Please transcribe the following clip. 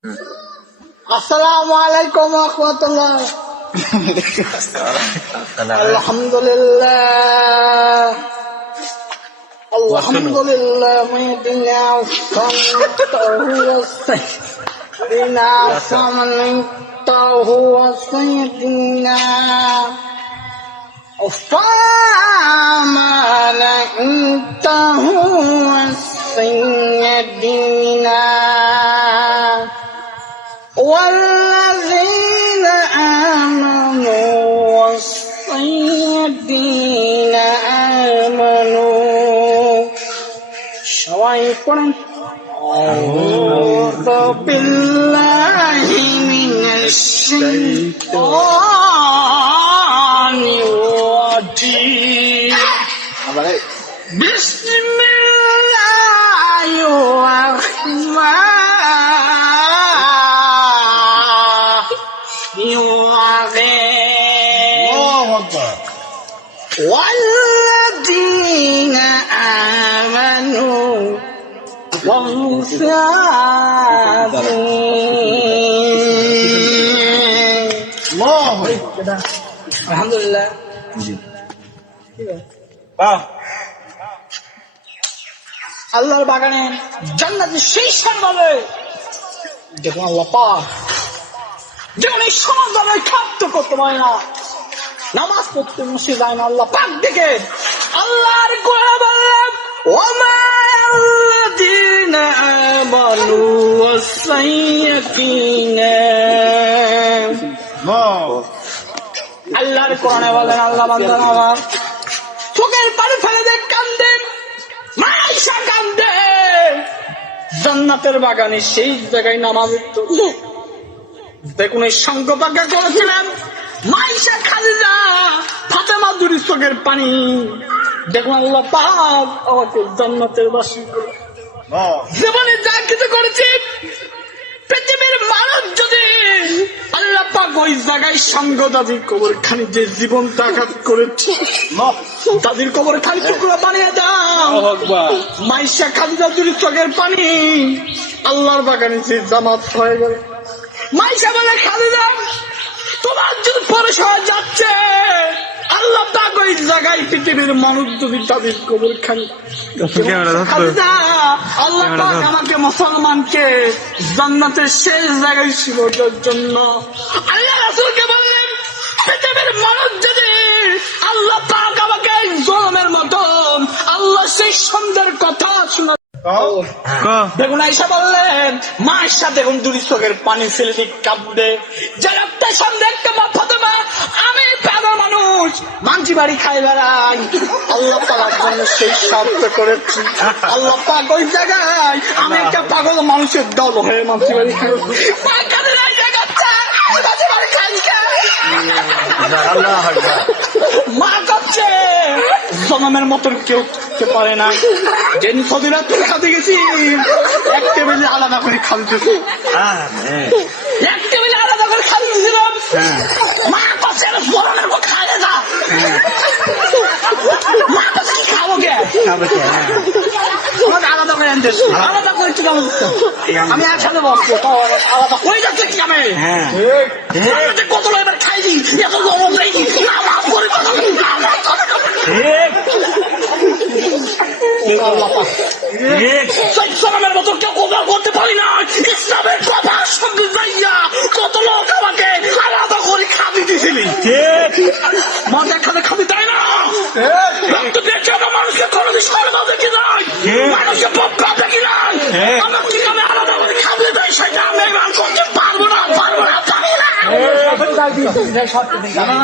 আসসালামু আলাইকুম ওয়া রাহমাতুল্লাহ। আলহামদুলিল্লাহ আলহামদুলিল্লাহ মুদিনা সামতাহু ওয়াসাইয়িদিনা সামতাহু ওয়াসাইয়িদিনা ফামালা ইনতাহু ওয়াসাইয়িদিনা والذين آمنوا والصيادين آمنوا شوائكم أعوذ بالله من الشيطان الرجيم بسم الله الرحمن والذين آمنوا والصابرين الحمد لله আল্লাহর বাগানে জান্নাতে সেই সন্ধানে দেখুন আল্লাহ পাক যেমন এই সমাজে খাদ্য করতে পারে না, নামাজ পড়তে বসে যায় না, আল্লাহ পাক দেখে আল্লাহর কোরআন বললেন ওমা আল্লাযীনা আমানু ওয়াসাইয়্যিদিনা। আল্লাহর কোরআনে বলেন আল্লাহ বান্দারা আমার চোখের পানি ফেলে দেখ কান্দে, মাইশা কান্দে, জান্নাতের বাগানে সেই জায়গায় নামাজ পড়তো। দেখুন এই সংকটাকে করেছিলেন মাইশা খালিদা ফাতেমা দুরির চোখের পানি। দেখুন আল্লাহ পাক আমাকে জান্নাতের বাসী করে। জীবনে যা কিছু করেছি পৃথিবীর মানুষ যদি আল্লাহ পাক ওই জায়গায় সঙ্গ দাদির কবর খানি যে জীবনটা আঘাত করেছে দাদির কবর খানি টুকরা বানিয়ে দাও। মাইশা খালিদা দুরির চোখের পানি আল্লাহর বাগানে যে জামাত হয়ে গেল। মাইশা বলে খালিদা তোমার যদি পরেশ হয়ে যাচ্ছে আল্লাহ পাক ওই জায়গায় পৃথিবীর মানুষ যদি তাদের কবর খানি খালিদা আল্লাহ পাক আমাকে মুসলমানকে জান্নাতের শেষ জায়গায় শিবটার জন্য আল্লাহ রাসূলকে বললেন পৃথিবীর মানুষ যদি আল্লাহ পাক আমাকে জলমের মতন আল্লাহ সেই সন্ধ্যার কথা শোনা। দেখুন আয়েশা বললেন মায়েশা দেখুন দুই চোখের পানি ফেলে কাঁদবে যারা পেছন দেখতে ফাতেমা আমি পাগল মানুষ মানজি বাড়ি খাই বেড়াই আল্লাহ পাক জন্য সেই শর্ত করেছি। আল্লাহ পাক ওই জায়গায় আমি একটা পাগল মানুষের দল হয়ে মানজি বাড়ি খাই মা কাঁদছে জনমের মতন কেউ থাকতে পারে না। যেন সদিরা তুই খাতে গেছি এক টেবিলে আলাদা করে খালতেছি, এক টেবিলে আলাদা করে খালতেছিলাম। মা কাছে জনমের মতো খাইলে না, মা কাছে কি খাবো কে আমাকে আলাদা করে আনতে আলাদা করে একটু আমি একসাথে বসবো আলাদা হয়ে যাচ্ছে কি আমি কত এবার খাইছি এত গরম নেই ইসলামের মতো কেউ কবর করতে পারি না। ইসলামের কথার সঙ্গে যাইয়া কত লোক আমাকে আলাদা করে খাবি দিছিলি মা দেখাতে খাবি তাই না মানুষকে কোনো বিষয় দেখি নাই মানুষকে পপ্পা দেখি নাই আমার কি আমি আলাদা করে খাবি দেয় সেটা আমি করতে পারবো না পারি না।